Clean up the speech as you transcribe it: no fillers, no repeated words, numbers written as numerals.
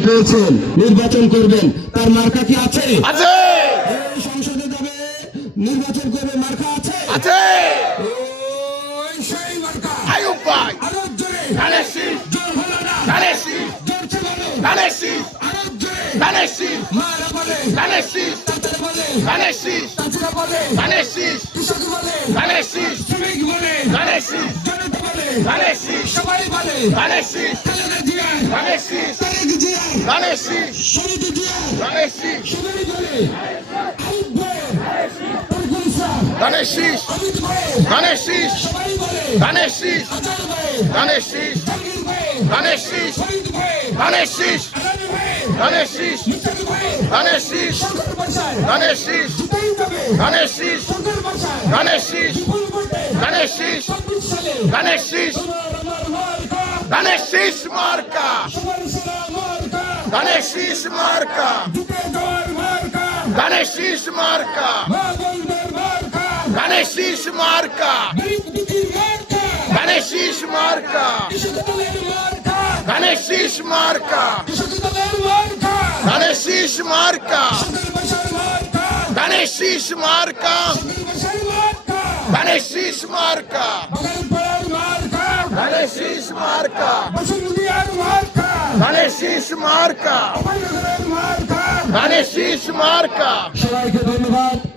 পেয়েছেন, নির্বাচন করবেন, তার মার্কা কি আছে? আছে। এই সংসদে যাবে, নির্বাচন করবে, মার্কা আছে? আছে। ওই সেই মার্কা। আয়ুব ভাই আরো জোরে। ধানের শীষ, জোর হলো না। ধানের শীষ, জোরছে বলো। ধানের শীষ, আরো জোরে। ধানের শীষ, মারা বলে। ধানের শীষ, তাছাড়া বলে। ধানের শীষ, তাছাড়া বলে। ধানের শীষ, কৃষক বলে। ধানের শীষ, শ্রমিক বলে। ধানের শীষ, জনতা বলে। ধানের শীষ, সবাই বলে। ধানের শীষ, খালেদা জিয়া। ধানের শীষ, তারেক জিয়া। ধানের শীষ, শহীদ জিয়া। ধানের শীষ, সবাই বলে। আইয়ুব ভাই। তরিকুল ইসলাম। ধানের শীষ, অমিত ভাই। ধানের শীষ, সবাই বলে। ধানের শীষ, আজাদ ভাই। ধানের শীষ, জাকির ভাই। ধানের শীষ, শহীদ ভাই। ধানের শীষ, আলামী ভাই। ধানের শীষ, মিতাল ভাই। ধানের শীষ, শঙ্কর বাসায়। ধানের শীষ, জিতেই যাবে। ধানের শীষ, শঙ্কর বাসায়। ধানের শীষ, বিপুল ভোটে। ধানের শীষ, 26 সালে। ধানের শীষ, তোমার আমার মার্কা। ধানের শীষ মার্কা, সবার সেরা মার্কা। ধানের শীষ মার্কা, জিতে যাওয়ার মার্কা। ধানের শীষ মার্কা, মা বোনদের মার্কা। ধানের শীষ মার্কা, গরিব দুঃখীর মার্কা। ধানের শীষ মার্কা, কৃষক দলের মার্কা। ধানের শীষ মার্কা, কৃষক দলের মার্কা। ধানের শীষ মার্কা, শঙ্কর বাসার মার্কা। ধানের শীষ মার্কা, শঙ্কর বাসার মার্কা। ধানের শীষ মার্কা, বাগানপাড়ার মার্কা। ধানের শীষ মার্কা, বসুন্ধিয়ার মার্কা। ধানের শীষ মার্কা, অভয়নগরের মার্কা। ধানের শীষ মার্কা। সবাইকে ধন্যবাদ।